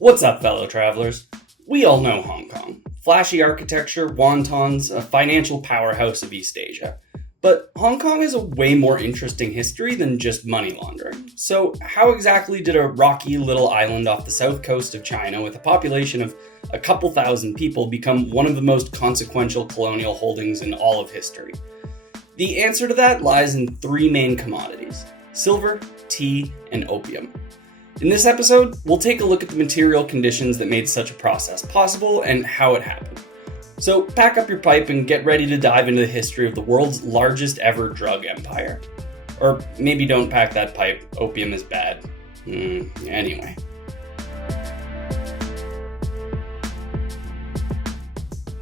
What's up, fellow travelers? We all know Hong Kong. Flashy architecture, wontons, a financial powerhouse of East Asia. But Hong Kong has a way more interesting history than just money laundering. So how exactly did a rocky little island off the south coast of China with a population of a couple thousand people become one of the most consequential colonial holdings in all of history? The answer to that lies in three main commodities: silver, tea, and opium. In this episode, we'll take a look at the material conditions that made such a process possible and how it happened. So pack up your pipe and get ready to dive into the history of the world's largest ever drug empire. Or maybe don't pack that pipe, opium is bad. Anyway.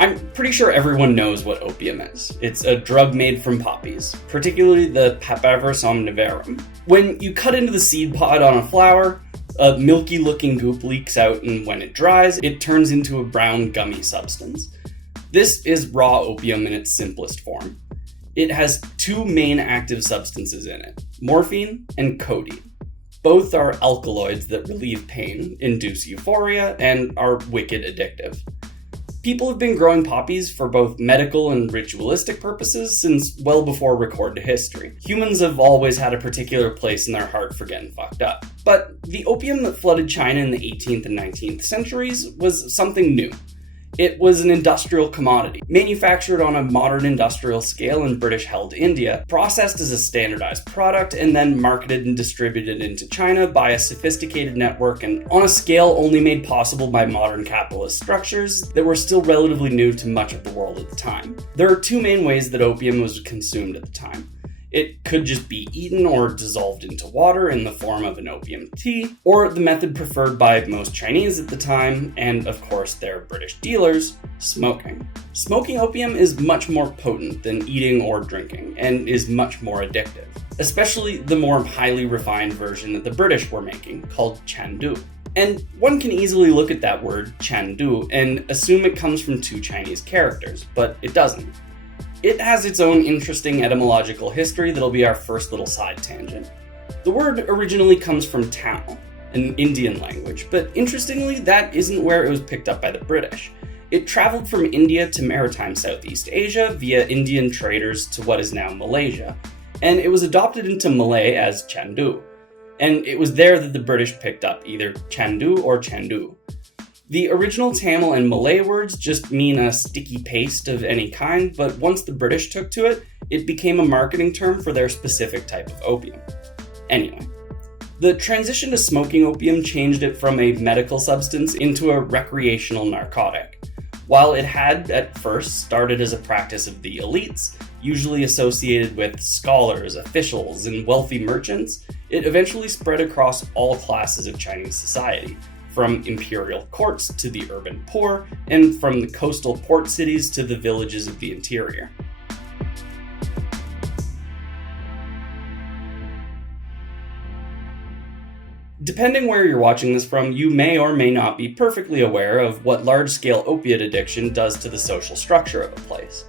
I'm pretty sure everyone knows what opium is. It's a drug made from poppies, particularly the Papaver somniferum. When you cut into the seed pod on a flower, a milky-looking goop leaks out, and when it dries, it turns into a brown gummy substance. This is raw opium in its simplest form. It has two main active substances in it, morphine and codeine. Both are alkaloids that relieve pain, induce euphoria, and are wicked addictive. People have been growing poppies for both medical and ritualistic purposes since well before recorded history. Humans have always had a particular place in their heart for getting fucked up. But the opium that flooded China in the 18th and 19th centuries was something new. It was an industrial commodity, manufactured on a modern industrial scale in British-held India, processed as a standardized product, and then marketed and distributed into China by a sophisticated network and on a scale only made possible by modern capitalist structures that were still relatively new to much of the world at the time. There are two main ways that opium was consumed at the time. It could just be eaten or dissolved into water in the form of an opium tea, or the method preferred by most Chinese at the time, and of course their British dealers, smoking. Smoking opium is much more potent than eating or drinking, and is much more addictive, especially the more highly refined version that the British were making, called chandu. And one can easily look at that word, chandu, and assume it comes from two Chinese characters, but it doesn't. It has its own interesting etymological history that'll be our first little side tangent. The word originally comes from Tamil, an Indian language, but interestingly, that isn't where it was picked up by the British. It traveled from India to maritime Southeast Asia via Indian traders to what is now Malaysia, and it was adopted into Malay as chandu. And it was there that the British picked up either chandu or chandu. The original Tamil and Malay words just mean a sticky paste of any kind, but once the British took to it, it became a marketing term for their specific type of opium. Anyway, the transition to smoking opium changed it from a medical substance into a recreational narcotic. While it had, at first, started as a practice of the elites, usually associated with scholars, officials, and wealthy merchants, it eventually spread across all classes of Chinese society, from imperial courts to the urban poor, and from the coastal port cities to the villages of the interior. Depending where you're watching this from, you may or may not be perfectly aware of what large-scale opiate addiction does to the social structure of a place.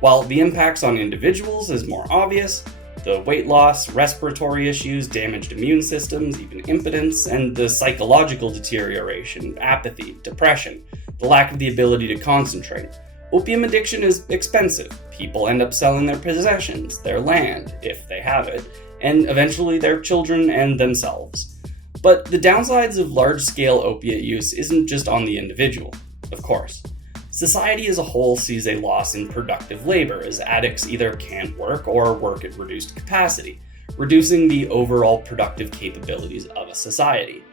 While the impacts on individuals is more obvious, the weight loss, respiratory issues, damaged immune systems, even impotence, and the psychological deterioration, apathy, depression, the lack of the ability to concentrate. Opium addiction is expensive. People end up selling their possessions, their land, if they have it, and eventually their children and themselves. But the downsides of large-scale opiate use isn't just on the individual, of course. Society as a whole sees a loss in productive labor as addicts either can't work or work at reduced capacity, reducing the overall productive capabilities of a society.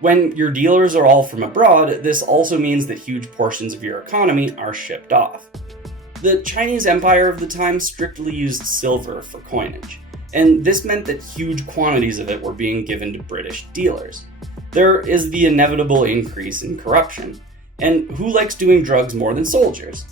When your dealers are all from abroad, this also means that huge portions of your economy are shipped off. The Chinese Empire of the time strictly used silver for coinage, and this meant that huge quantities of it were being given to British dealers. There is the inevitable increase in corruption. And who likes doing drugs more than soldiers?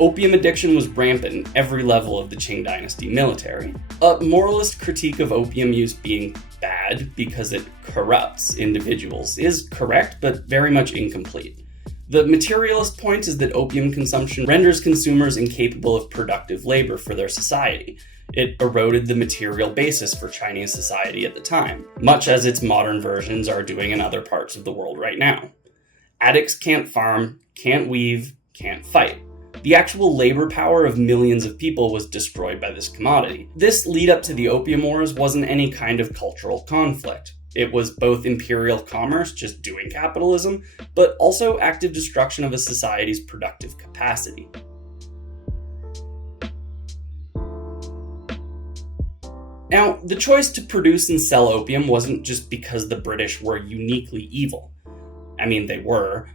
Opium addiction was rampant in every level of the Qing dynasty military. A moralist critique of opium use being bad because it corrupts individuals is correct, but very much incomplete. The materialist point is that opium consumption renders consumers incapable of productive labor for their society. It eroded the material basis for Chinese society at the time, much as its modern versions are doing in other parts of the world right now. Addicts can't farm, can't weave, can't fight. The actual labor power of millions of people was destroyed by this commodity. This lead up to the Opium Wars wasn't any kind of cultural conflict. It was both imperial commerce, just doing capitalism, but also active destruction of a society's productive capacity. Now, the choice to produce and sell opium wasn't just because the British were uniquely evil. I mean, they were.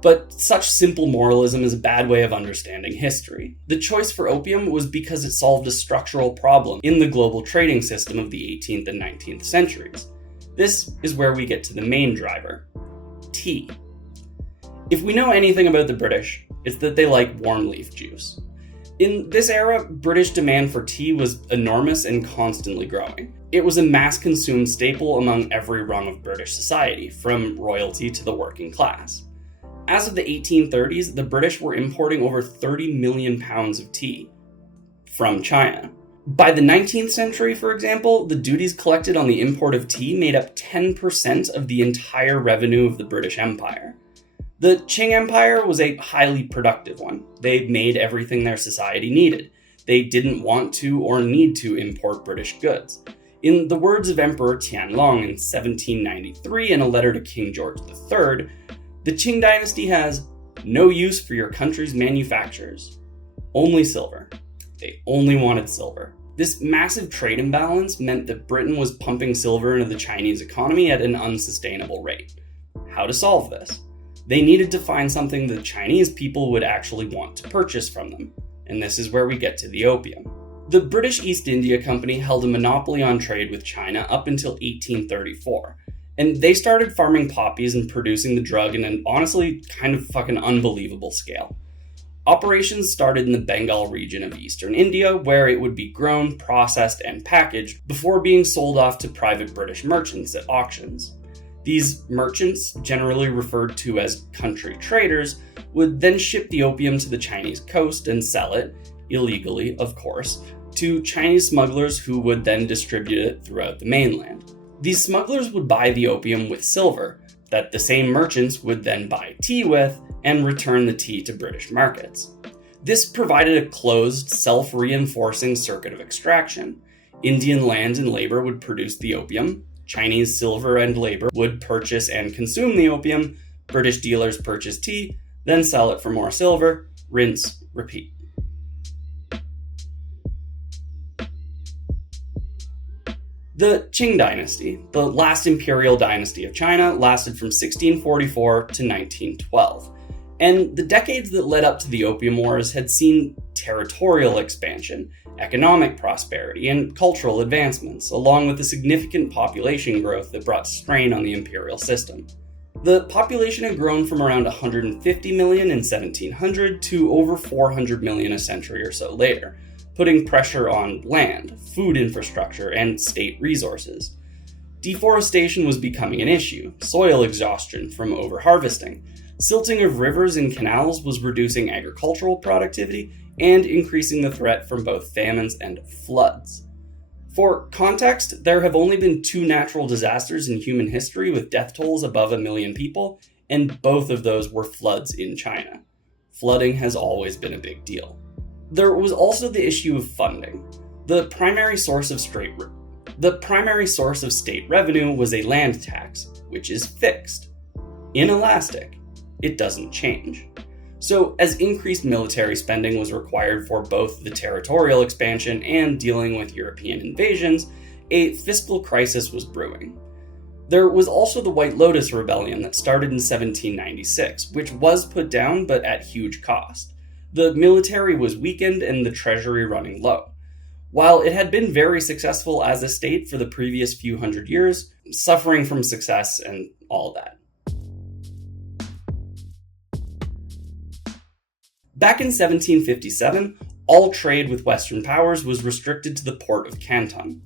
But such simple moralism is a bad way of understanding history. The choice for opium was because it solved a structural problem in the global trading system of the 18th and 19th centuries. This is where we get to the main driver: tea. If we know anything about the British, it's that they like warm leaf juice. In this era, British demand for tea was enormous and constantly growing. It was a mass-consumed staple among every rung of British society, from royalty to the working class. As of the 1830s, the British were importing over 30 million pounds of tea from China. By the 19th century, for example, the duties collected on the import of tea made up 10% of the entire revenue of the British Empire. The Qing Empire was a highly productive one. They made everything their society needed. They didn't want to or need to import British goods. In the words of Emperor Tianlong in 1793 in a letter to King George III, the Qing dynasty has no use for your country's manufactures. Only silver. They only wanted silver. This massive trade imbalance meant that Britain was pumping silver into the Chinese economy at an unsustainable rate. How to solve this? They needed to find something the Chinese people would actually want to purchase from them. And this is where we get to the opium. The British East India Company held a monopoly on trade with China up until 1834. And they started farming poppies and producing the drug in an honestly kind of fucking unbelievable scale. Operations started in the Bengal region of eastern India, where it would be grown, processed, and packaged before being sold off to private British merchants at auctions. These merchants, generally referred to as country traders, would then ship the opium to the Chinese coast and sell it, illegally of course, to Chinese smugglers who would then distribute it throughout the mainland. These smugglers would buy the opium with silver, that the same merchants would then buy tea with, and return the tea to British markets. This provided a closed, self-reinforcing circuit of extraction. Indian land and labor would produce the opium, Chinese silver and labor would purchase and consume the opium, British dealers purchase tea, then sell it for more silver, rinse, repeat. The Qing dynasty, the last imperial dynasty of China, lasted from 1644 to 1912. And the decades that led up to the Opium Wars had seen territorial expansion, economic prosperity, and cultural advancements, along with a significant population growth that brought strain on the imperial system. The population had grown from around 150 million in 1700 to over 400 million a century or so later, putting pressure on land, food infrastructure, and state resources. Deforestation was becoming an issue, soil exhaustion from overharvesting. Silting of rivers and canals was reducing agricultural productivity and increasing the threat from both famines and floods. For context, there have only been 2 natural disasters in human history with death tolls above 1 million people, and both of those were floods in China. Flooding has always been a big deal. There was also the issue of funding. The primary source of state revenue was a land tax, which is fixed, inelastic. It doesn't change. So, as increased military spending was required for both the territorial expansion and dealing with European invasions, a fiscal crisis was brewing. There was also the White Lotus Rebellion that started in 1796, which was put down but at huge cost. The military was weakened and the treasury running low. While it had been very successful as a state for the previous few hundred years, suffering from success and all that. Back in 1757, all trade with Western powers was restricted to the port of Canton.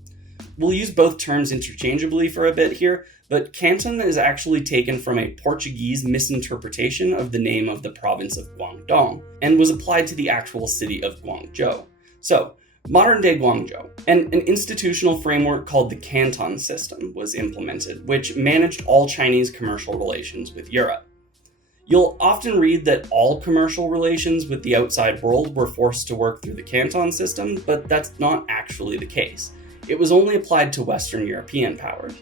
We'll use both terms interchangeably for a bit here, but Canton is actually taken from a Portuguese misinterpretation of the name of the province of Guangdong, and was applied to the actual city of Guangzhou. So, modern-day Guangzhou, and an institutional framework called the Canton System was implemented, which managed all Chinese commercial relations with Europe. You'll often read that all commercial relations with the outside world were forced to work through the Canton system, but that's not actually the case. It was only applied to Western European powers.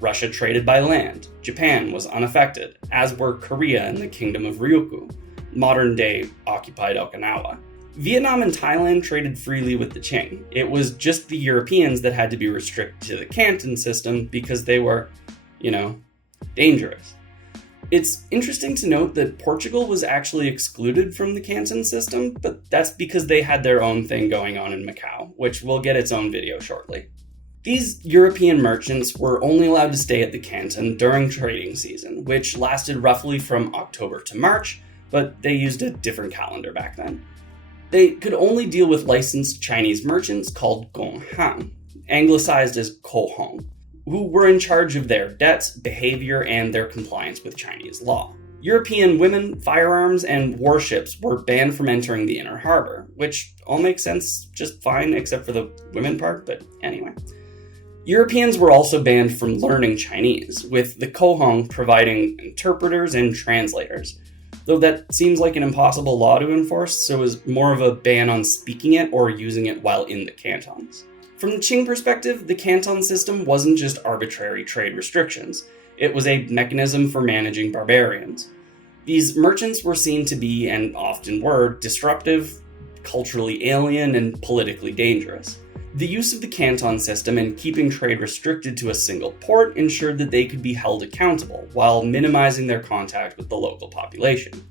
Russia traded by land. Japan was unaffected, as were Korea and the Kingdom of Ryukyu, modern-day occupied Okinawa. Vietnam and Thailand traded freely with the Qing. It was just the Europeans that had to be restricted to the Canton system because they were, dangerous. It's interesting to note that Portugal was actually excluded from the Canton system, but that's because they had their own thing going on in Macau, which will get its own video shortly. These European merchants were only allowed to stay at the Canton during trading season, which lasted roughly from October to March, but they used a different calendar back then. They could only deal with licensed Chinese merchants called Gonghang, anglicized as Kohong, who were in charge of their debts, behavior, and their compliance with Chinese law. European women, firearms, and warships were banned from entering the inner harbor, which all makes sense just fine except for the women part, but anyway. Europeans were also banned from learning Chinese, with the Kohong providing interpreters and translators, though that seems like an impossible law to enforce, so it was more of a ban on speaking it or using it while in the cantons. From the Qing perspective, the Canton system wasn't just arbitrary trade restrictions. It was a mechanism for managing barbarians. These merchants were seen to be, and often were, disruptive, culturally alien, and politically dangerous. The use of the Canton system and keeping trade restricted to a single port ensured that they could be held accountable, while minimizing their contact with the local population.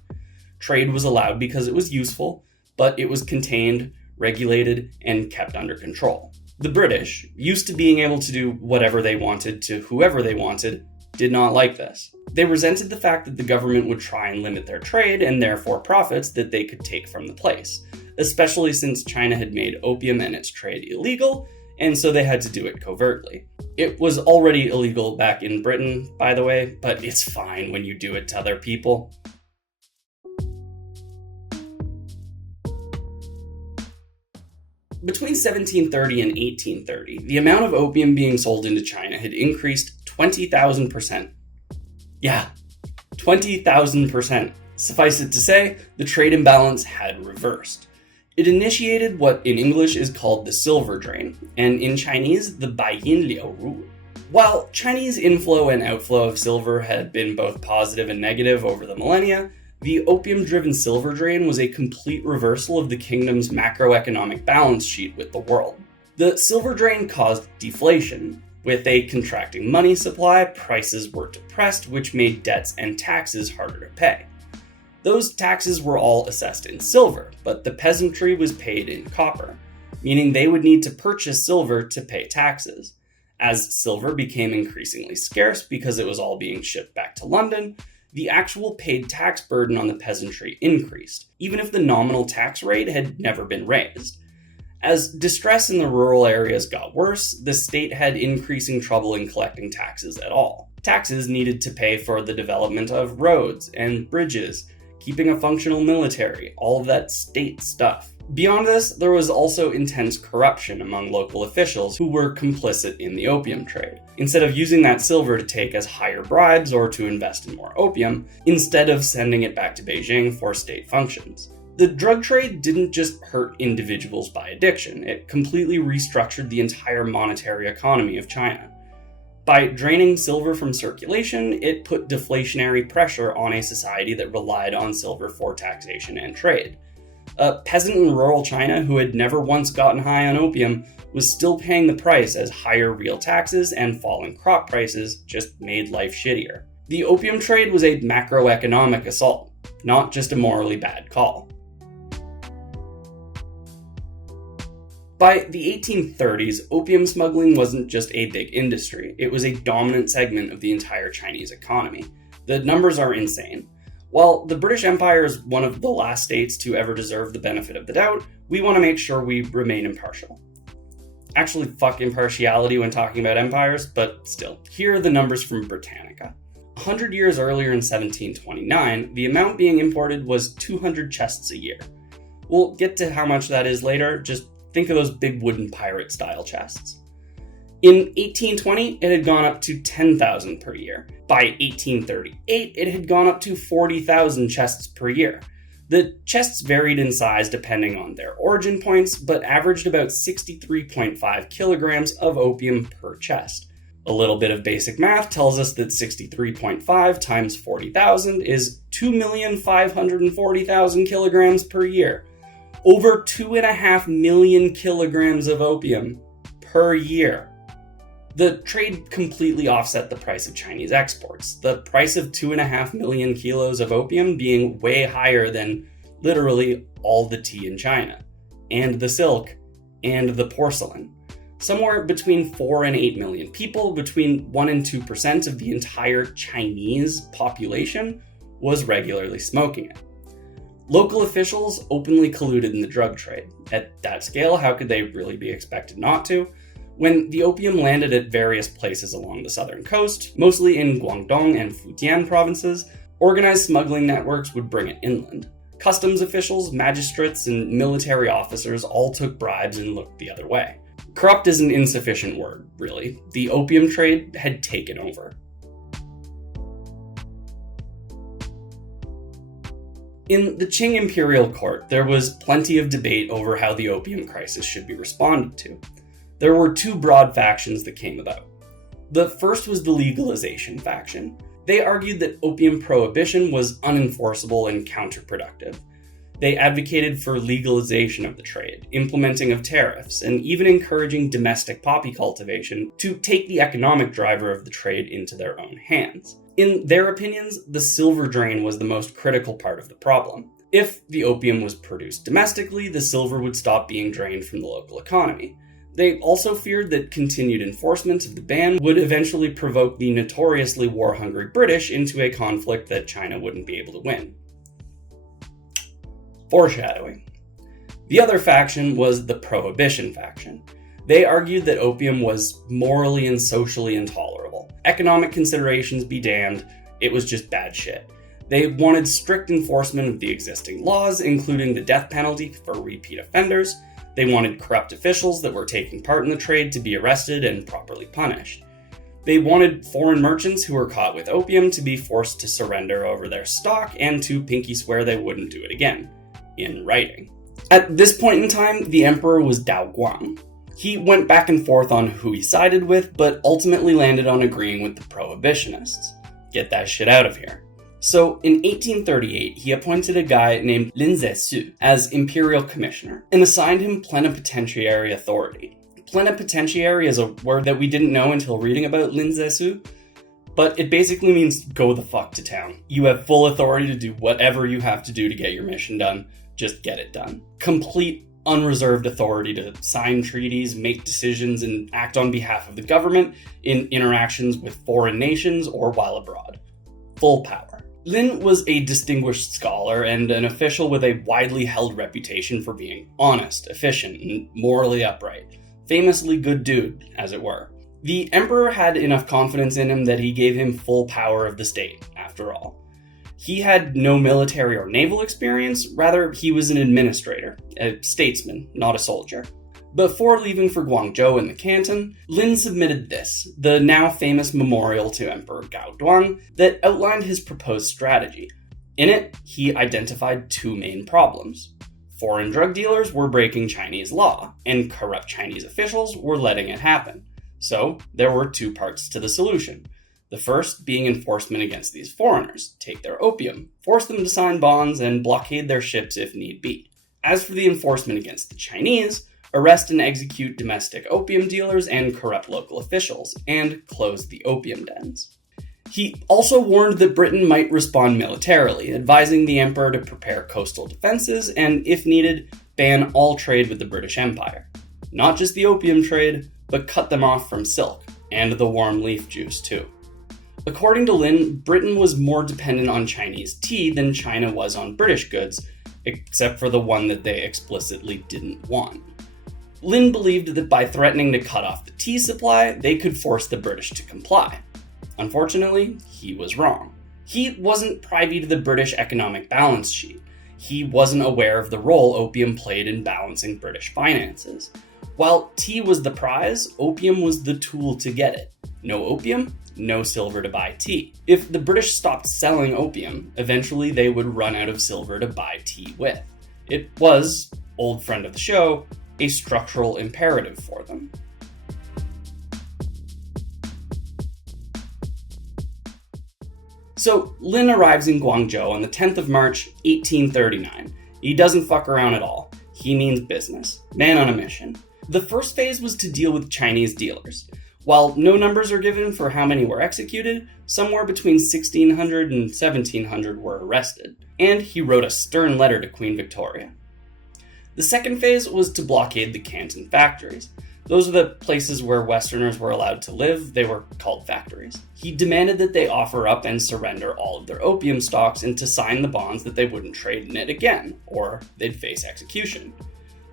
Trade was allowed because it was useful, but it was contained, regulated, and kept under control. The British, used to being able to do whatever they wanted to whoever they wanted, did not like this. They resented the fact that the government would try and limit their trade and therefore profits that they could take from the place, especially since China had made opium and its trade illegal, and so they had to do it covertly. It was already illegal back in Britain, by the way, but it's fine when you do it to other people. Between 1730 and 1830, the amount of opium being sold into China had increased 20,000%. Yeah, 20,000%. Suffice it to say, the trade imbalance had reversed. It initiated what in English is called the silver drain, and in Chinese, the Baiyin Liao Ru. While Chinese inflow and outflow of silver had been both positive and negative over the millennia, the opium-driven silver drain was a complete reversal of the kingdom's macroeconomic balance sheet with the world. The silver drain caused deflation. With a contracting money supply, prices were depressed, which made debts and taxes harder to pay. Those taxes were all assessed in silver, but the peasantry was paid in copper, meaning they would need to purchase silver to pay taxes. As silver became increasingly scarce because it was all being shipped back to London, the actual paid tax burden on the peasantry increased, even if the nominal tax rate had never been raised. As distress in the rural areas got worse, the state had increasing trouble in collecting taxes at all. Taxes needed to pay for the development of roads and bridges, keeping a functional military, all of that state stuff. Beyond this, there was also intense corruption among local officials who were complicit in the opium trade. Instead of using that silver to take as higher bribes or to invest in more opium, instead of sending it back to Beijing for state functions. The drug trade didn't just hurt individuals by addiction, it completely restructured the entire monetary economy of China. By draining silver from circulation, it put deflationary pressure on a society that relied on silver for taxation and trade. A peasant in rural China who had never once gotten high on opium was still paying the price as higher real taxes and falling crop prices just made life shittier. The opium trade was a macroeconomic assault, not just a morally bad call. By the 1830s, opium smuggling wasn't just a big industry, it was a dominant segment of the entire Chinese economy. The numbers are insane. While the British Empire is one of the last states to ever deserve the benefit of the doubt, we want to make sure we remain impartial. Actually, fuck impartiality when talking about empires, but still. Here are the numbers from Britannica. 100 years earlier in 1729, the amount being imported was 200 chests a year. We'll get to how much that is later, just think of those big wooden pirate-style chests. In 1820, it had gone up to 10,000 per year, By 1838, it had gone up to 40,000 chests per year. The chests varied in size depending on their origin points, but averaged about 63.5 kilograms of opium per chest. A little bit of basic math tells us that 63.5 times 40,000 is 2,540,000 kilograms per year. Over 2.5 million kilograms of opium per year. The trade completely offset the price of Chinese exports, the price of 2.5 million kilos of opium being way higher than literally all the tea in China, and the silk, and the porcelain. Somewhere between 4 and 8 million people, between 1 and 2% of the entire Chinese population, was regularly smoking it. Local officials openly colluded in the drug trade. At that scale, how could they really be expected not to? When the opium landed at various places along the southern coast, mostly in Guangdong and Fujian provinces, organized smuggling networks would bring it inland. Customs officials, magistrates, and military officers all took bribes and looked the other way. Corrupt is an insufficient word, really. The opium trade had taken over. In the Qing imperial court, there was plenty of debate over how the opium crisis should be responded to. There were two broad factions that came about. The first was the legalization faction. They argued that opium prohibition was unenforceable and counterproductive. They advocated for legalization of the trade, implementing of tariffs, and even encouraging domestic poppy cultivation to take the economic driver of the trade into their own hands. In their opinions, the silver drain was the most critical part of the problem. If the opium was produced domestically, the silver would stop being drained from the local economy. They also feared that continued enforcement of the ban would eventually provoke the notoriously war-hungry British into a conflict that China wouldn't be able to win. Foreshadowing. The other faction was the prohibition faction. They argued that opium was morally and socially intolerable. Economic considerations be damned, it was just bad shit. They wanted strict enforcement of the existing laws, including the death penalty for repeat offenders. They wanted corrupt officials that were taking part in the trade to be arrested and properly punished. They wanted foreign merchants who were caught with opium to be forced to surrender over their stock and to pinky swear they wouldn't do it again, in writing. At this point in time, the emperor was Dao Guang. He went back and forth on who he sided with, but ultimately landed on agreeing with the prohibitionists. Get that shit out of here. So, in 1838, he appointed a guy named Lin Zexu as imperial commissioner and assigned him plenipotentiary authority. Plenipotentiary is a word that we didn't know until reading about Lin Zexu, but it basically means go the fuck to town. You have full authority to do whatever you have to do to get your mission done. Just get it done. Complete, unreserved authority to sign treaties, make decisions, and act on behalf of the government in interactions with foreign nations or while abroad. Full power. Lin was a distinguished scholar and an official with a widely held reputation for being honest, efficient, and morally upright. Famously good dude, as it were. The emperor had enough confidence in him that he gave him full power of the state, after all. He had no military or naval experience, rather he was an administrator, a statesman, not a soldier. Before leaving for Guangzhou in the Canton, Lin submitted this, the now famous memorial to Emperor Gaoduang, that outlined his proposed strategy. In it, he identified two main problems. Foreign drug dealers were breaking Chinese law, and corrupt Chinese officials were letting it happen. So, there were two parts to the solution. The first being enforcement against these foreigners, take their opium, force them to sign bonds, and blockade their ships if need be. As for the enforcement against the Chinese, arrest and execute domestic opium dealers and corrupt local officials, and close the opium dens. He also warned that Britain might respond militarily, advising the emperor to prepare coastal defenses and, if needed, ban all trade with the British Empire. Not just the opium trade, but cut them off from silk, and the warm leaf juice too. According to Lin, Britain was more dependent on Chinese tea than China was on British goods, except for the one that they explicitly didn't want. Lin believed that by threatening to cut off the tea supply, they could force the British to comply. Unfortunately, he was wrong. He wasn't privy to the British economic balance sheet. He wasn't aware of the role opium played in balancing British finances. While tea was the prize, opium was the tool to get it. No opium, no silver to buy tea. If the British stopped selling opium, eventually they would run out of silver to buy tea with. It was, old friend of the show, a structural imperative for them. So Lin arrives in Guangzhou on the 10th of March, 1839. He doesn't fuck around at all. He means business. Man on a mission. The first phase was to deal with Chinese dealers. While no numbers are given for how many were executed, somewhere between 1,600 and 1,700 were arrested. And he wrote a stern letter to Queen Victoria. The second phase was to blockade the Canton factories. Those are the places where Westerners were allowed to live. They were called factories. He demanded that they offer up and surrender all of their opium stocks and to sign the bonds that they wouldn't trade in it again, or they'd face execution.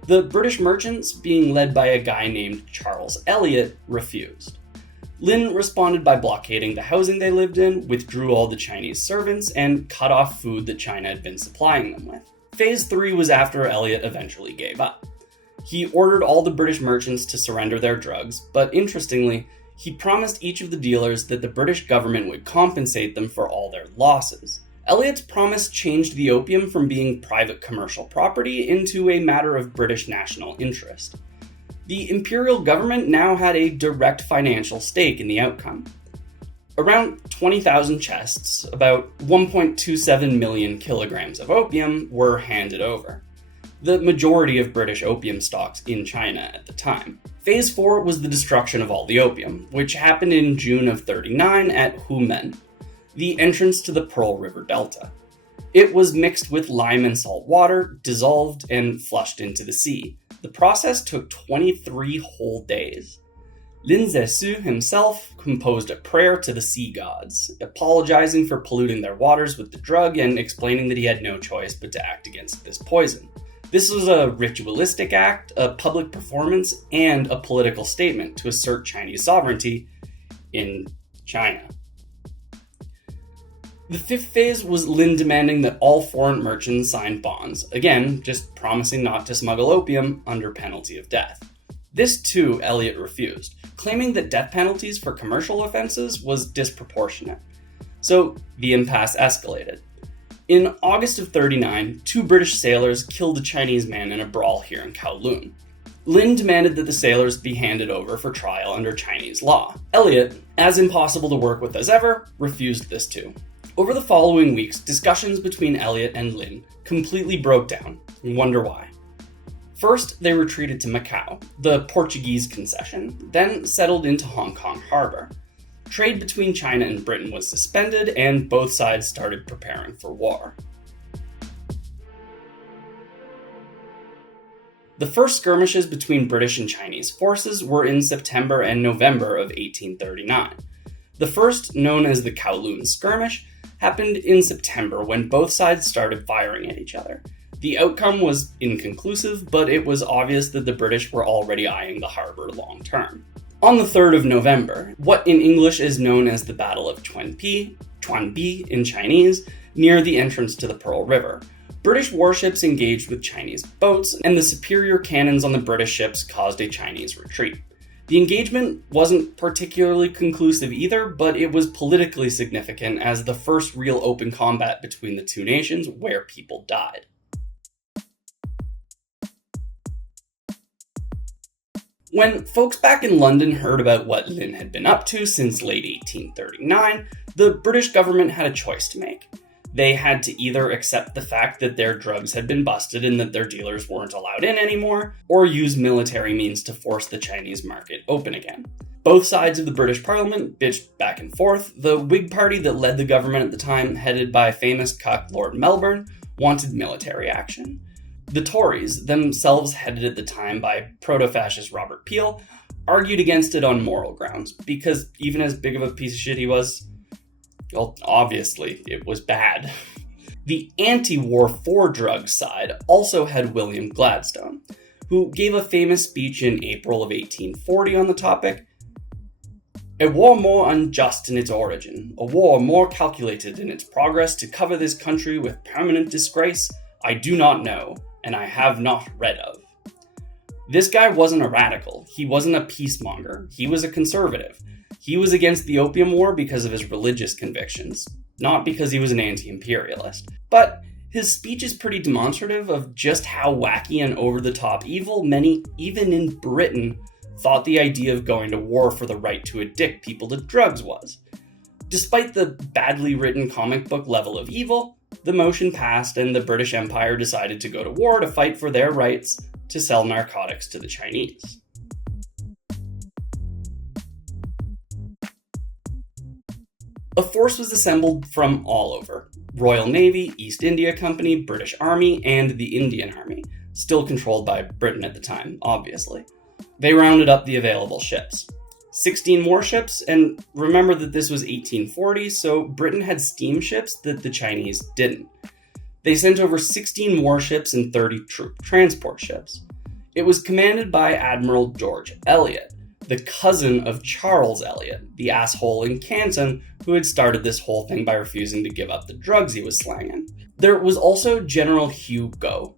The British merchants, being led by a guy named Charles Elliot, refused. Lin responded by blockading the housing they lived in, withdrew all the Chinese servants, and cut off food that China had been supplying them with. Phase 3 was after Elliot eventually gave up. He ordered all the British merchants to surrender their drugs, but interestingly, he promised each of the dealers that the British government would compensate them for all their losses. Elliot's promise changed the opium from being private commercial property into a matter of British national interest. The imperial government now had a direct financial stake in the outcome. Around 20,000 chests, about 1.27 million kilograms of opium, were handed over. The majority of British opium stocks in China at the time. Phase 4 was the destruction of all the opium, which happened in June of 39 at Humen, the entrance to the Pearl River Delta. It was mixed with lime and salt water, dissolved, and flushed into the sea. The process took 23 whole days. Lin Zexu himself composed a prayer to the sea gods, apologizing for polluting their waters with the drug and explaining that he had no choice but to act against this poison. This was a ritualistic act, a public performance, and a political statement to assert Chinese sovereignty in China. The fifth phase was Lin demanding that all foreign merchants sign bonds, again, just promising not to smuggle opium under penalty of death. This too, Elliot refused, claiming that death penalties for commercial offenses was disproportionate. So the impasse escalated. In August of 39, 2 British sailors killed a Chinese man in a brawl here in Kowloon. Lin demanded that the sailors be handed over for trial under Chinese law. Elliot, as impossible to work with as ever, refused this too. Over the following weeks, discussions between Elliot and Lin completely broke down. You wonder why. First, they retreated to Macau, the Portuguese concession, then settled into Hong Kong harbor. Trade between China and Britain was suspended, and both sides started preparing for war. The first skirmishes between British and Chinese forces were in September and November of 1839. The first, known as the Kowloon Skirmish, happened in September when both sides started firing at each other. The outcome was inconclusive, but it was obvious that the British were already eyeing the harbor long term. On the 3rd of November, what in English is known as the Battle of Chuanbi in Chinese, near the entrance to the Pearl River, British warships engaged with Chinese boats, and the superior cannons on the British ships caused a Chinese retreat. The engagement wasn't particularly conclusive either, but it was politically significant as the first real open combat between the two nations where people died. When folks back in London heard about what Lin had been up to since late 1839, the British government had a choice to make. They had to either accept the fact that their drugs had been busted and that their dealers weren't allowed in anymore, or use military means to force the Chinese market open again. Both sides of the British Parliament bitched back and forth. The Whig Party that led the government at the time, headed by famous cuck Lord Melbourne, wanted military action. The Tories, themselves headed at the time by proto-fascist Robert Peel, argued against it on moral grounds, because even as big of a piece of shit he was, well, obviously, it was bad. The anti-war for drugs side also had William Gladstone, who gave a famous speech in April of 1840 on the topic. A war more unjust in its origin, a war more calculated in its progress to cover this country with permanent disgrace, I do not know, and I have not read of. This guy wasn't a radical, he wasn't a peacemonger, he was a conservative. He was against the Opium War because of his religious convictions, not because he was an anti-imperialist. But his speech is pretty demonstrative of just how wacky and over-the-top evil many, even in Britain, thought the idea of going to war for the right to addict people to drugs was. Despite the badly written comic book level of evil, the motion passed and the British Empire decided to go to war to fight for their rights to sell narcotics to the Chinese. A force was assembled from all over: Royal Navy, East India Company, British Army, and the Indian Army, still controlled by Britain at the time, obviously. They rounded up the available ships. 16 warships, and remember that this was 1840, so Britain had steamships that the Chinese didn't. They sent over 16 warships and 30 troop transport ships. It was commanded by Admiral George Elliot, the cousin of Charles Elliot, the asshole in Canton who had started this whole thing by refusing to give up the drugs he was slanging. There was also General Hugh Gough,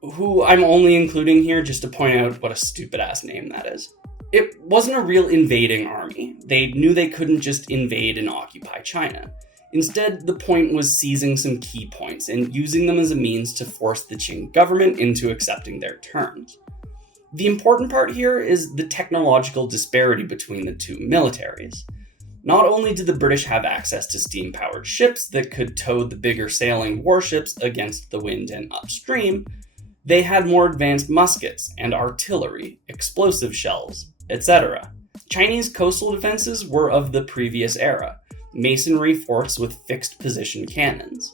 who I'm only including here just to point out what a stupid-ass name that is. It wasn't a real invading army. They knew they couldn't just invade and occupy China. Instead, the point was seizing some key points and using them as a means to force the Qing government into accepting their terms. The important part here is the technological disparity between the two militaries. Not only did the British have access to steam-powered ships that could tow the bigger sailing warships against the wind and upstream, they had more advanced muskets and artillery, explosive shells, etc. Chinese coastal defenses were of the previous era, masonry forts with fixed position cannons.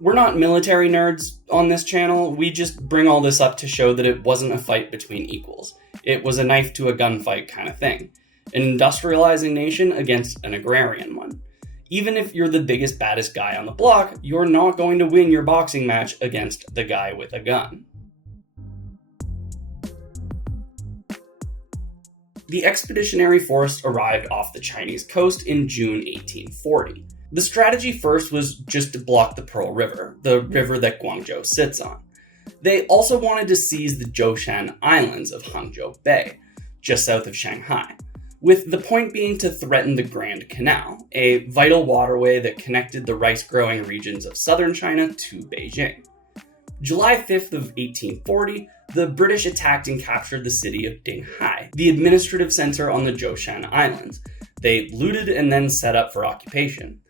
We're not military nerds on this channel, we just bring all this up to show that it wasn't a fight between equals. It was a knife to a gunfight kind of thing. An industrializing nation against an agrarian one. Even if you're the biggest, baddest guy on the block, you're not going to win your boxing match against the guy with a gun. The expeditionary force arrived off the Chinese coast in June 1840. The strategy first was just to block the Pearl River, the river that Guangzhou sits on. They also wanted to seize the Zhoushan Islands of Hangzhou Bay, just south of Shanghai, with the point being to threaten the Grand Canal, a vital waterway that connected the rice-growing regions of southern China to Beijing. July 5th of 1840, the British attacked and captured the city of Dinghai, the administrative center on the Zhoushan Islands. They looted and then set up for occupation.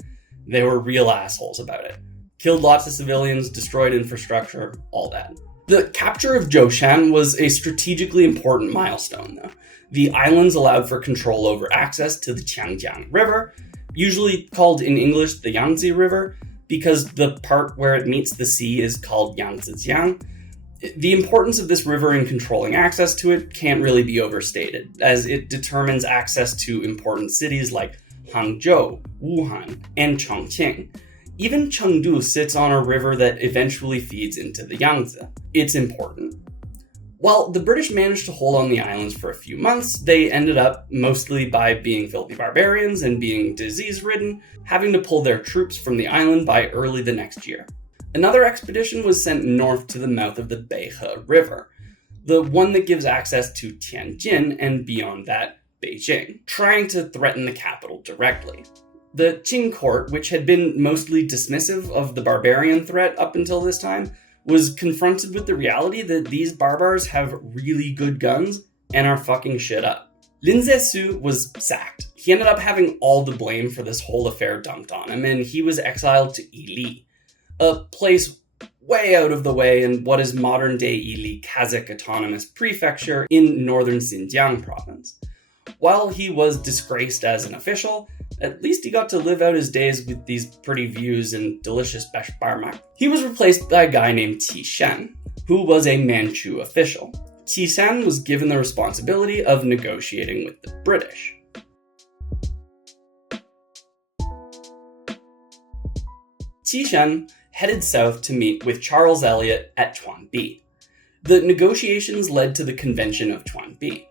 They were real assholes about it. Killed lots of civilians, destroyed infrastructure, all that. The capture of Zhoushan was a strategically important milestone, though. The islands allowed for control over access to the Qiangjiang River, usually called in English the Yangtze River, because the part where it meets the sea is called Yangtzejiang. The importance of this river in controlling access to it can't really be overstated, as it determines access to important cities like Hangzhou, Wuhan, and Chongqing. Even Chengdu sits on a river that eventually feeds into the Yangtze. It's important. While the British managed to hold on the islands for a few months, they ended up, mostly by being filthy barbarians and being disease-ridden, having to pull their troops from the island by early the next year. Another expedition was sent north to the mouth of the Beihe River, the one that gives access to Tianjin and beyond that, Beijing, trying to threaten the capital directly. The Qing court, which had been mostly dismissive of the barbarian threat up until this time, was confronted with the reality that these barbars have really good guns and are fucking shit up. Lin Zexu was sacked. He ended up having all the blame for this whole affair dumped on him, and he was exiled to Yili, a place way out of the way in what is modern-day Yili Kazakh Autonomous Prefecture in northern Xinjiang province. While he was disgraced as an official, at least he got to live out his days with these pretty views and delicious beshbarmak. He was replaced by a guy named Qi Shen, who was a Manchu official. Qi Shen was given the responsibility of negotiating with the British. Qi Shen headed south to meet with Charles Elliot at Chuanbi. The negotiations led to the Convention of Chuanbi,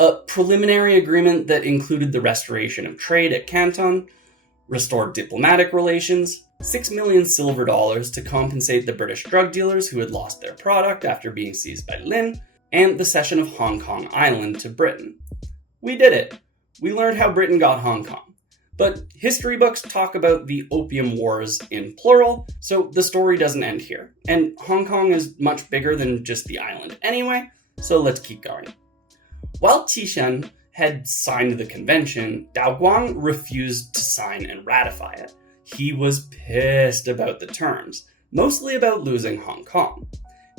a preliminary agreement that included the restoration of trade at Canton, restored diplomatic relations, 6 million silver dollars to compensate the British drug dealers who had lost their product after being seized by Lin, and the cession of Hong Kong Island to Britain. We did it. we learned how Britain got Hong Kong. But history books talk about the Opium Wars in plural, so the story doesn't end here. And Hong Kong is much bigger than just the island anyway, so let's keep going. While Qishan had signed the convention, Daoguang refused to sign and ratify it. He was pissed about the terms, mostly about losing Hong Kong.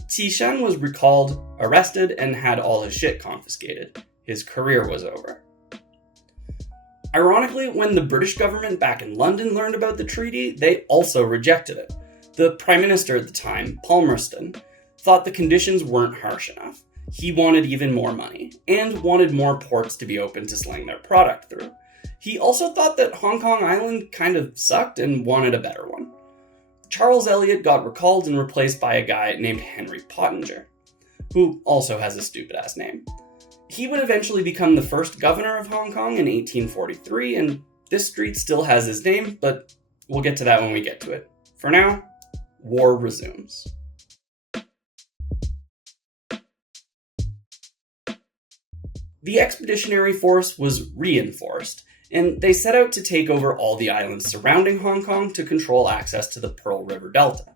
Qishan was recalled, arrested, and had all his shit confiscated. His career was over. Ironically, when the British government back in London learned about the treaty, they also rejected it. The Prime Minister at the time, Palmerston, thought the conditions weren't harsh enough. He wanted even more money, and wanted more ports to be open to sling their product through. He also thought that Hong Kong Island kind of sucked and wanted a better one. Charles Elliot got recalled and replaced by a guy named Henry Pottinger, who also has a stupid-ass name. He would eventually become the first governor of Hong Kong in 1843, and this street still has his name, but we'll get to that when we get to it. For now, war resumes. The expeditionary force was reinforced, and they set out to take over all the islands surrounding Hong Kong to control access to the Pearl River Delta.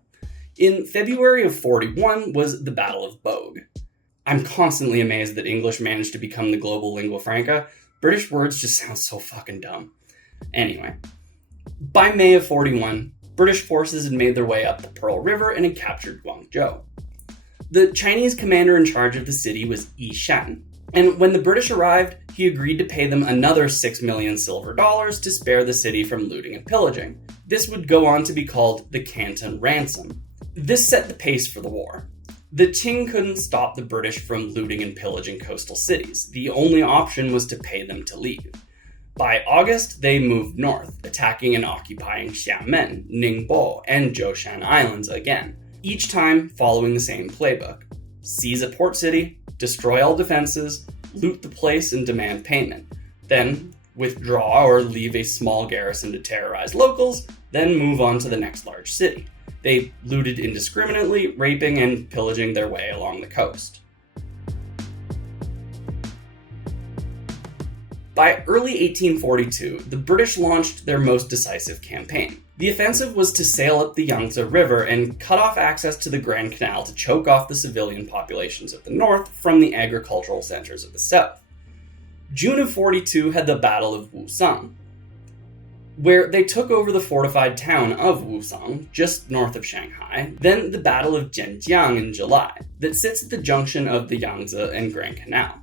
In February of 41 was the Battle of Bogue. I'm constantly amazed that English managed to become the global lingua franca. British words just sound so fucking dumb. Anyway, by May of 41, British forces had made their way up the Pearl River and had captured Guangzhou. The Chinese commander in charge of the city was Yi Shan, and when the British arrived, he agreed to pay them another $6 million silver to spare the city from looting and pillaging. This would go on to be called the Canton Ransom. This set the pace for the war. The Qing couldn't stop the British from looting and pillaging coastal cities. The only option was to pay them to leave. By August, they moved north, attacking and occupying Xiamen, Ningbo, and Zhoushan Islands again, each time following the same playbook. Seize a port city, destroy all defenses, loot the place and demand payment. Then withdraw or leave a small garrison to terrorize locals, then move on to the next large city. They looted indiscriminately, raping and pillaging their way along the coast. By early 1842, the British launched their most decisive campaign. The offensive was to sail up the Yangtze River and cut off access to the Grand Canal to choke off the civilian populations of the north from the agricultural centers of the south. June of 42 had the Battle of Wusang, where they took over the fortified town of Wusang, just north of Shanghai, then the Battle of Zhenjiang in July, that sits at the junction of the Yangtze and Grand Canal.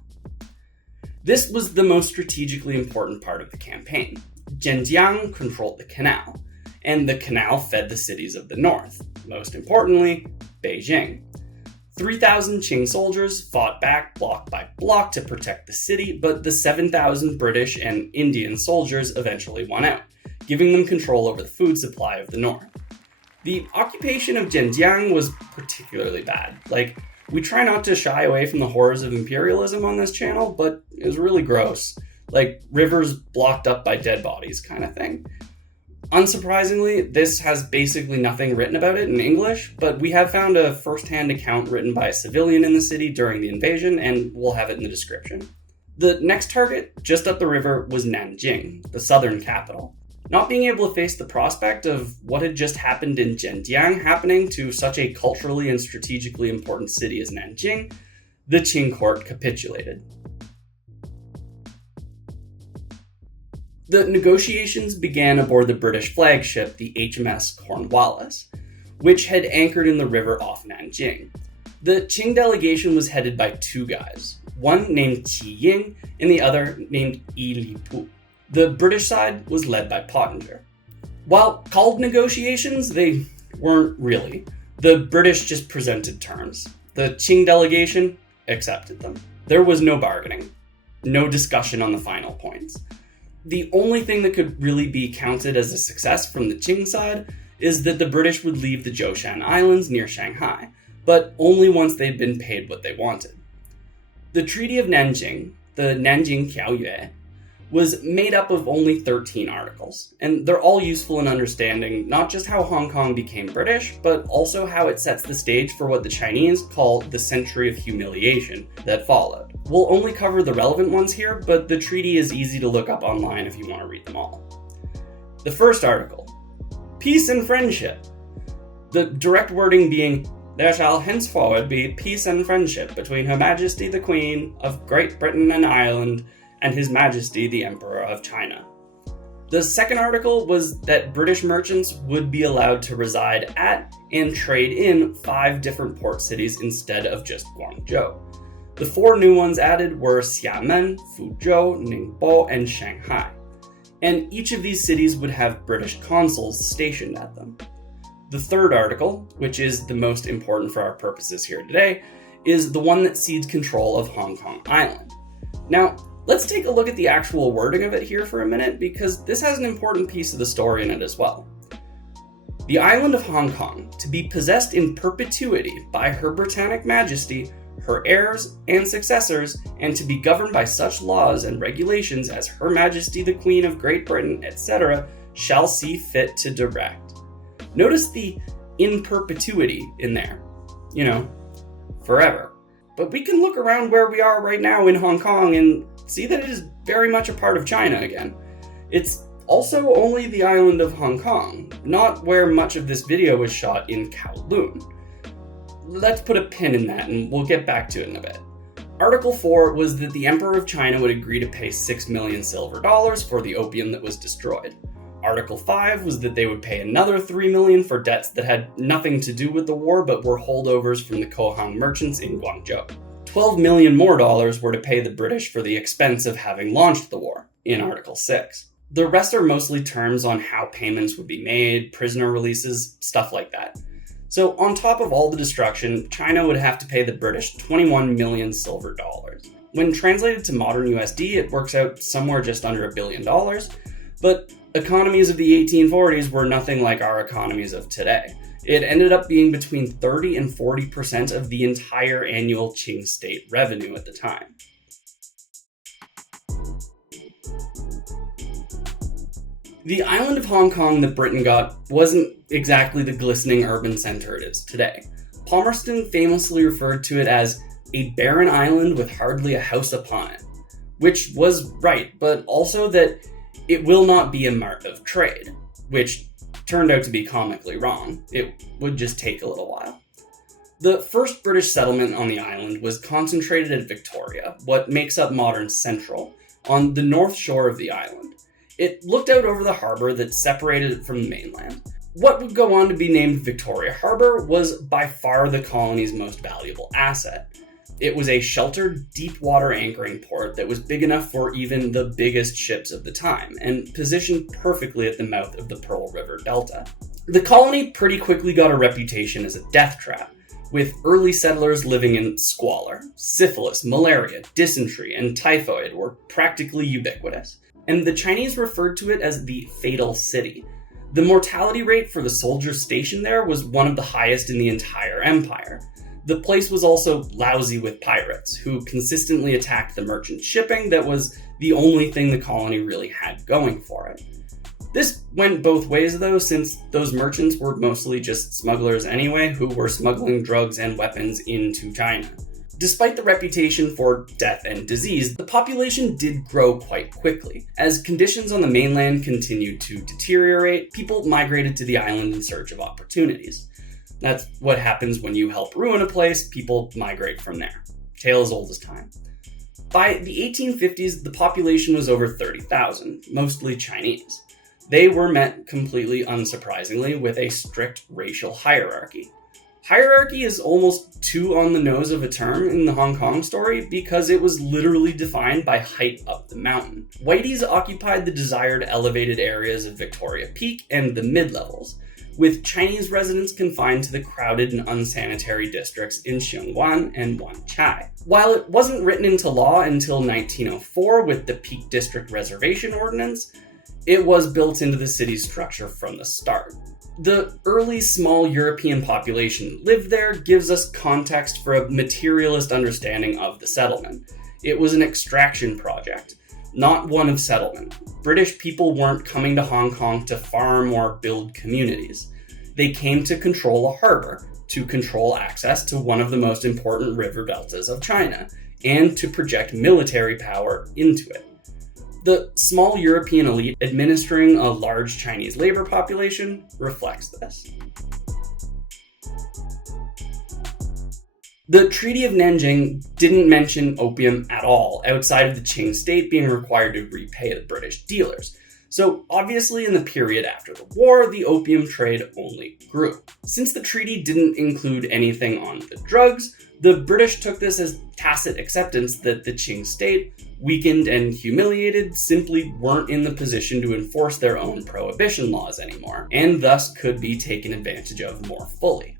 This was the most strategically important part of the campaign. Zhenjiang controlled the canal, and the canal fed the cities of the north, most importantly, Beijing. 3,000 Qing soldiers fought back block by block to protect the city, but the 7,000 British and Indian soldiers eventually won out, giving them control over the food supply of the north. The occupation of Zhenjiang was particularly bad. We try not to shy away from the horrors of imperialism on this channel, but it was really gross. Rivers blocked up by dead bodies kind of thing. Unsurprisingly, this has basically nothing written about it in English, but we have found a first-hand account written by a civilian in the city during the invasion, and we'll have it in the description. The next target, just up the river, was Nanjing, the southern capital. Not being able to face the prospect of what had just happened in Zhenjiang happening to such a culturally and strategically important city as Nanjing, the Qing court capitulated. The negotiations began aboard the British flagship, the HMS Cornwallis, which had anchored in the river off Nanjing. The Qing delegation was headed by two guys, one named Qi Ying and the other named Yi Lipu. The British side was led by Pottinger. While called negotiations, they weren't really. The British just presented terms. The Qing delegation accepted them. There was no bargaining, no discussion on the final points. The only thing that could really be counted as a success from the Qing side is that the British would leave the Zhoushan Islands near Shanghai, but only once they'd been paid what they wanted. The Treaty of Nanjing, the Nanjing Qiaoyue, was made up of only 13 articles, and they're all useful in understanding not just how Hong Kong became British, but also how it sets the stage for what the Chinese call the century of humiliation that followed. We'll only cover the relevant ones here, but the treaty is easy to look up online if you want to read them all. The first article, peace and friendship. The direct wording being, there shall henceforward be peace and friendship between Her Majesty the Queen of Great Britain and Ireland and His Majesty the Emperor of China. The second article was that British merchants would be allowed to reside at and trade in 5 different port cities instead of just Guangzhou. The 4 new ones added were Xiamen, Fuzhou, Ningbo, and Shanghai. And each of these cities would have British consuls stationed at them. The third article, which is the most important for our purposes here today, is the one that cedes control of Hong Kong Island. Now, let's take a look at the actual wording of it here for a minute, because this has an important piece of the story in it as well. The island of Hong Kong, to be possessed in perpetuity by Her Britannic Majesty, her heirs and successors, and to be governed by such laws and regulations as Her Majesty the Queen of Great Britain, etc., shall see fit to direct. Notice the in perpetuity in there. Forever. But we can look around where we are right now in Hong Kong and see that it is very much a part of China again. It's also only the island of Hong Kong, not where much of this video was shot in Kowloon. Let's put a pin in that and we'll get back to it in a bit. Article 4 was that the Emperor of China would agree to pay 6 million silver dollars for the opium that was destroyed. Article 5 was that they would pay another 3 million for debts that had nothing to do with the war but were holdovers from the Kohang merchants in Guangzhou. 12 million more dollars were to pay the British for the expense of having launched the war, in Article 6. The rest are mostly terms on how payments would be made, prisoner releases, stuff like that. So on top of all the destruction, China would have to pay the British 21 million silver dollars. When translated to modern USD, it works out somewhere just under $1 billion, but economies of the 1840s were nothing like our economies of today. It ended up being between 30 and 40% of the entire annual Qing state revenue at the time. The island of Hong Kong that Britain got wasn't exactly the glistening urban center it is today. Palmerston famously referred to it as a barren island with hardly a house upon it, which was right, but also that it will not be a mart of trade, which turned out to be comically wrong. It would just take a little while. The first British settlement on the island was concentrated at Victoria, what makes up modern Central, on the north shore of the island. It looked out over the harbour that separated it from the mainland. What would go on to be named Victoria Harbour was by far the colony's most valuable asset. It was a sheltered, deep-water anchoring port that was big enough for even the biggest ships of the time, and positioned perfectly at the mouth of the Pearl River Delta. The colony pretty quickly got a reputation as a death trap, with early settlers living in squalor. Syphilis, malaria, dysentery, and typhoid were practically ubiquitous, and the Chinese referred to it as the Fatal City. The mortality rate for the soldiers stationed there was one of the highest in the entire empire. The place was also lousy with pirates, who consistently attacked the merchant shipping that was the only thing the colony really had going for it. This went both ways though, since those merchants were mostly just smugglers anyway, who were smuggling drugs and weapons into China. Despite the reputation for death and disease, the population did grow quite quickly. As conditions on the mainland continued to deteriorate, people migrated to the island in search of opportunities. That's what happens when you help ruin a place, people migrate from there. Tale as old as time. By the 1850s, the population was over 30,000, mostly Chinese. They were met, completely unsurprisingly, with a strict racial hierarchy. Hierarchy is almost too on the nose of a term in the Hong Kong story because it was literally defined by height up the mountain. Whiteys occupied the desired elevated areas of Victoria Peak and the mid-levels, with Chinese residents confined to the crowded and unsanitary districts in Xiongwan and Wan Chai. While it wasn't written into law until 1904 with the Peak District Reservation Ordinance, it was built into the city's structure from the start. The early small European population that lived there gives us context for a materialist understanding of the settlement. It was an extraction project, not one of settlement. British people weren't coming to Hong Kong to farm or build communities. They came to control a harbor, to control access to one of the most important river deltas of China, and to project military power into it. The small European elite administering a large Chinese labor population reflects this. The Treaty of Nanjing didn't mention opium at all, outside of the Qing state being required to repay the British dealers. So obviously in the period after the war, the opium trade only grew. Since the treaty didn't include anything on the drugs, the British took this as tacit acceptance that the Qing state, weakened and humiliated, simply weren't in the position to enforce their own prohibition laws anymore, and thus could be taken advantage of more fully.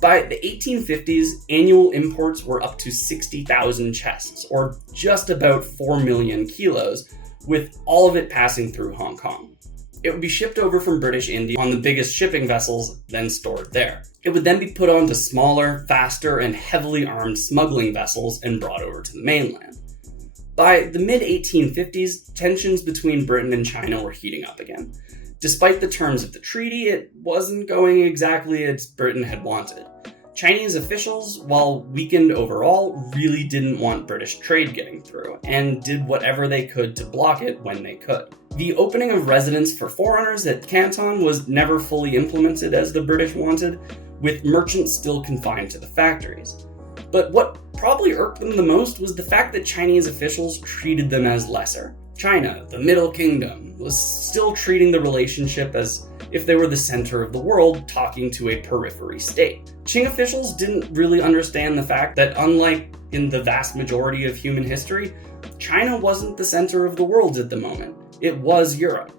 By the 1850s, annual imports were up to 60,000 chests, or just about 4 million kilos, with all of it passing through Hong Kong. It would be shipped over from British India on the biggest shipping vessels, then stored there. It would then be put onto smaller, faster, and heavily armed smuggling vessels and brought over to the mainland. By the mid-1850s, tensions between Britain and China were heating up again. Despite the terms of the treaty, it wasn't going exactly as Britain had wanted. Chinese officials, while weakened overall, really didn't want British trade getting through, and did whatever they could to block it when they could. The opening of residence for foreigners at Canton was never fully implemented as the British wanted, with merchants still confined to the factories. But what probably irked them the most was the fact that Chinese officials treated them as lesser. China, the Middle Kingdom, was still treating the relationship as if they were the center of the world talking to a periphery state. Qing officials didn't really understand the fact that, unlike in the vast majority of human history, China wasn't the center of the world at the moment. It was Europe.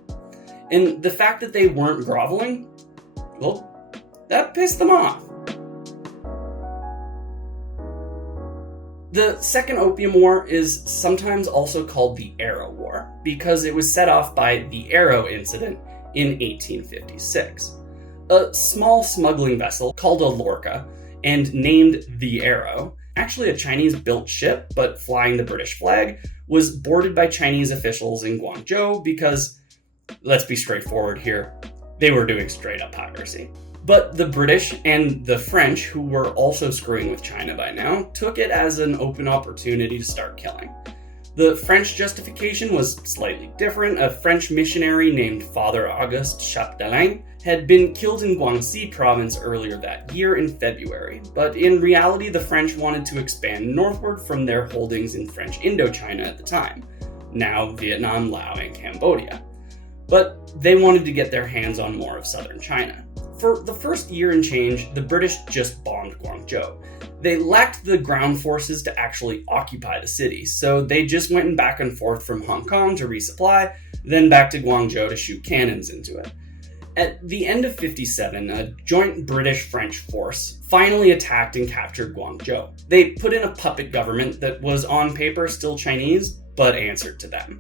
And the fact that they weren't groveling, well, that pissed them off. The Second Opium War is sometimes also called the Arrow War, because it was set off by the Arrow Incident in 1856. A small smuggling vessel called a lorcha and named the Arrow, actually a Chinese-built ship but flying the British flag, was boarded by Chinese officials in Guangzhou because, let's be straightforward here, they were doing straight-up piracy. But the British and the French, who were also screwing with China by now, took it as an open opportunity to start killing. The French justification was slightly different. A French missionary named Father Auguste Chapdelaine had been killed in Guangxi province earlier that year in February, but in reality the French wanted to expand northward from their holdings in French Indochina at the time, now Vietnam, Laos, and Cambodia. But they wanted to get their hands on more of southern China. For the first year and change, the British just bombed Guangzhou. They lacked the ground forces to actually occupy the city, so they just went back and forth from Hong Kong to resupply, then back to Guangzhou to shoot cannons into it. At the end of 57, a joint British-French force finally attacked and captured Guangzhou. They put in a puppet government that was on paper still Chinese, but answered to them.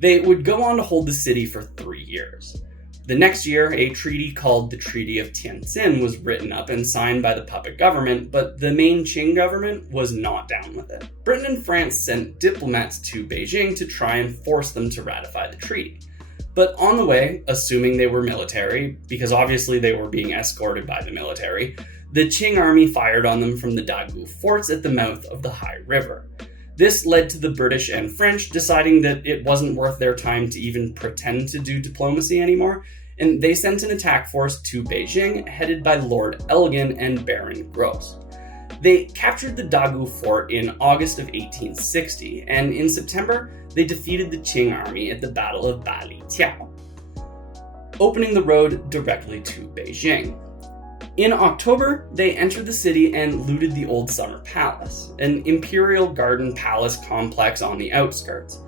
They would go on to hold the city for 3 years. The next year, a treaty called the Treaty of Tientsin was written up and signed by the puppet government, but the main Qing government was not down with it. Britain and France sent diplomats to Beijing to try and force them to ratify the treaty. But on the way, assuming they were military, because obviously they were being escorted by the military, the Qing army fired on them from the Dagu forts at the mouth of the Hai River. This led to the British and French deciding that it wasn't worth their time to even pretend to do diplomacy anymore, and they sent an attack force to Beijing headed by Lord Elgin and Baron Gros. They captured the Dagu fort in August of 1860, and in September, they defeated the Qing army at the Battle of Bali Tiao, opening the road directly to Beijing. In October, they entered the city and looted the Old Summer Palace, an imperial garden palace complex on the outskirts.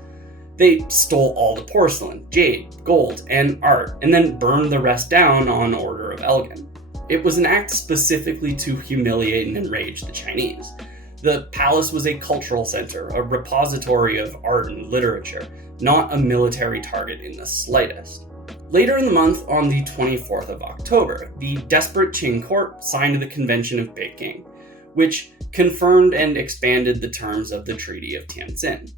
They stole all the porcelain, jade, gold, and art, and then burned the rest down on order of Elgin. It was an act specifically to humiliate and enrage the Chinese. The palace was a cultural center, a repository of art and literature, not a military target in the slightest. Later in the month, on the 24th of October, the desperate Qing court signed the Convention of Peking, which confirmed and expanded the terms of the Treaty of Tientsin.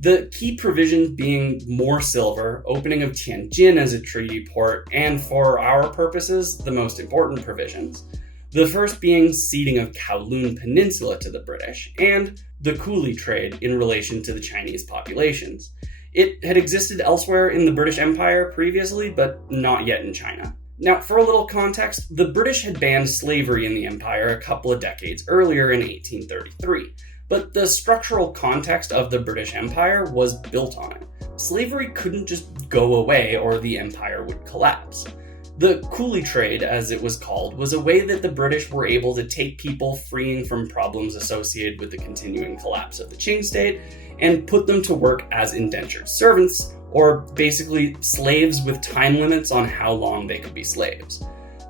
The key provisions being more silver, opening of Tianjin as a treaty port, and for our purposes, the most important provisions. The first being ceding of Kowloon Peninsula to the British, and the coolie trade in relation to the Chinese populations. It had existed elsewhere in the British Empire previously, but not yet in China. Now, for a little context, the British had banned slavery in the empire a couple of decades earlier in 1833, but the structural context of the British Empire was built on it. Slavery couldn't just go away or the empire would collapse. The coolie trade, as it was called, was a way that the British were able to take people freeing from problems associated with the continuing collapse of the Qing state and put them to work as indentured servants, or basically slaves with time limits on how long they could be slaves.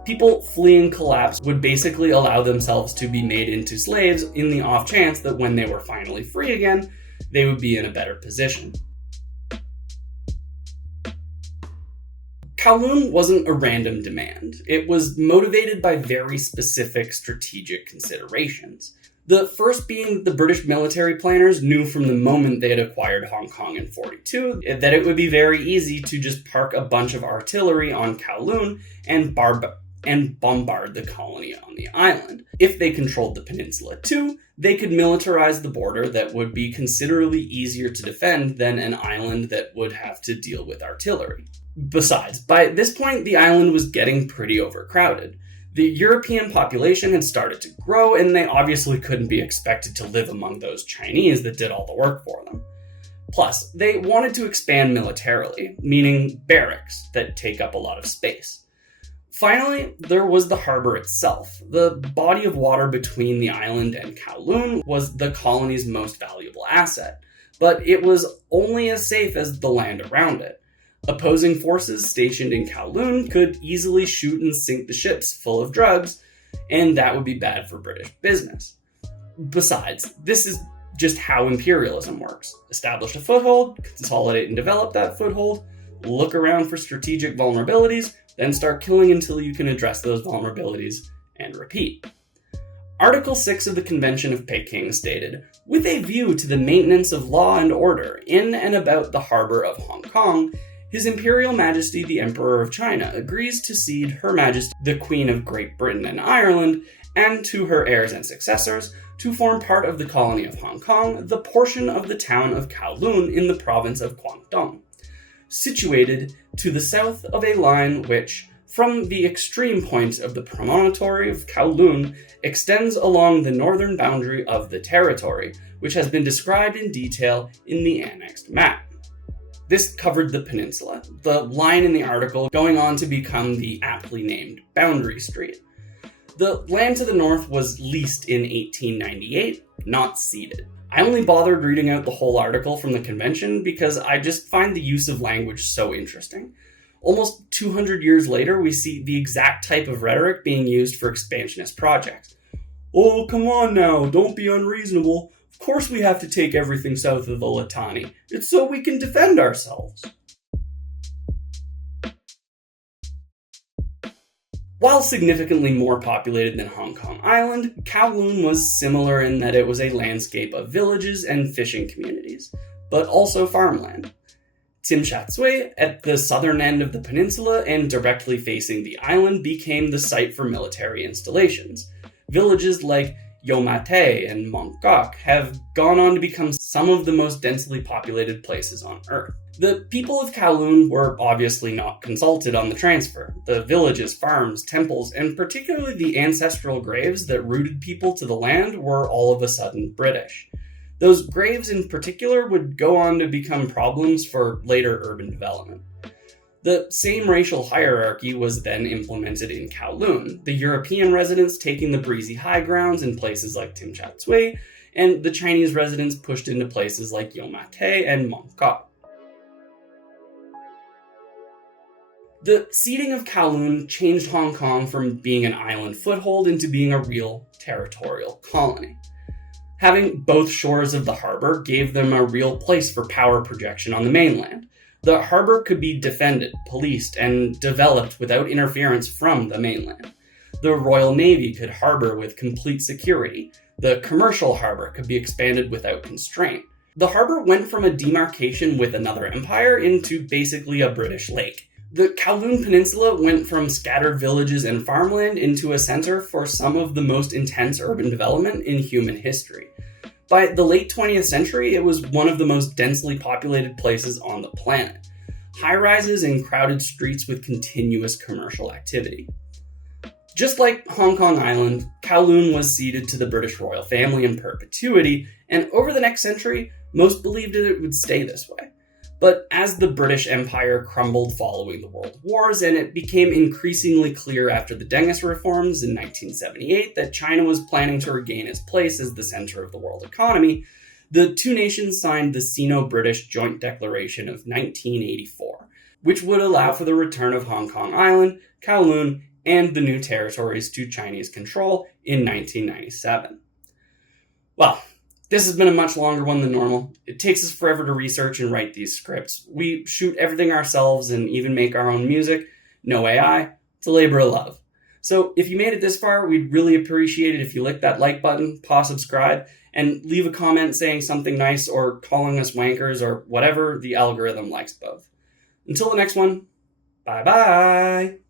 People fleeing collapse would basically allow themselves to be made into slaves in the off chance that when they were finally free again, they would be in a better position. Kowloon wasn't a random demand. It was motivated by very specific strategic considerations. The first being that the British military planners knew from the moment they had acquired Hong Kong in 1942 that it would be very easy to just park a bunch of artillery on Kowloon and bombard the colony on the island. If they controlled the peninsula too, they could militarize the border that would be considerably easier to defend than an island that would have to deal with artillery. Besides, by this point, the island was getting pretty overcrowded. The European population had started to grow, and they obviously couldn't be expected to live among those Chinese that did all the work for them. Plus, they wanted to expand militarily, meaning barracks that take up a lot of space. Finally, there was the harbor itself. The body of water between the island and Kowloon was the colony's most valuable asset, but it was only as safe as the land around it. Opposing forces stationed in Kowloon could easily shoot and sink the ships full of drugs, and that would be bad for British business. Besides, this is just how imperialism works. Establish a foothold, consolidate and develop that foothold, look around for strategic vulnerabilities, then start killing until you can address those vulnerabilities, and repeat. Article 6 of the Convention of Peking stated, "With a view to the maintenance of law and order in and about the harbor of Hong Kong, His Imperial Majesty the Emperor of China agrees to cede Her Majesty the Queen of Great Britain and Ireland, and to her heirs and successors, to form part of the colony of Hong Kong, the portion of the town of Kowloon in the province of Guangdong, situated to the south of a line which, from the extreme point of the promontory of Kowloon, extends along the northern boundary of the territory, which has been described in detail in the annexed map." This covered the peninsula, the line in the article going on to become the aptly named Boundary Street. The land to the north was leased in 1898, not ceded. I only bothered reading out the whole article from the convention because I just find the use of language so interesting. Almost 200 years later, we see the exact type of rhetoric being used for expansionist projects. "Oh, come on now, don't be unreasonable. Of course we have to take everything south of the Litani. It's so we can defend ourselves." While significantly more populated than Hong Kong Island, Kowloon was similar in that it was a landscape of villages and fishing communities, but also farmland. Tsim Sha Tsui, at the southern end of the peninsula and directly facing the island, became the site for military installations. Villages like Yomate and Mongkok have gone on to become some of the most densely populated places on Earth. The people of Kowloon were obviously not consulted on the transfer. The villages, farms, temples, and particularly the ancestral graves that rooted people to the land were all of a sudden British. Those graves in particular would go on to become problems for later urban development. The same racial hierarchy was then implemented in Kowloon, the European residents taking the breezy high grounds in places like Tsim Sha Tsui, and the Chinese residents pushed into places like Yomate and Mongkok. The ceding of Kowloon changed Hong Kong from being an island foothold into being a real territorial colony. Having both shores of the harbor gave them a real place for power projection on the mainland. The harbor could be defended, policed, and developed without interference from the mainland. The Royal Navy could harbor with complete security. The commercial harbor could be expanded without constraint. The harbor went from a demarcation with another empire into basically a British lake. The Kowloon Peninsula went from scattered villages and farmland into a center for some of the most intense urban development in human history. By the late 20th century, it was one of the most densely populated places on the planet. High-rises and crowded streets with continuous commercial activity. Just like Hong Kong Island, Kowloon was ceded to the British royal family in perpetuity, and over the next century, most believed it would stay this way. But as the British Empire crumbled following the World Wars, and it became increasingly clear after the Dengis reforms in 1978 that China was planning to regain its place as the center of the world economy, the two nations signed the Sino-British Joint Declaration of 1984, which would allow for the return of Hong Kong Island, Kowloon, and the new territories to Chinese control in 1997. Well, this has been a much longer one than normal. It takes us forever to research and write these scripts. We shoot everything ourselves and even make our own music. No AI. It's a labor of love. So if you made it this far, we'd really appreciate it if you lick that like button, pause subscribe, and leave a comment saying something nice or calling us wankers or whatever the algorithm likes both. Until the next one, bye-bye!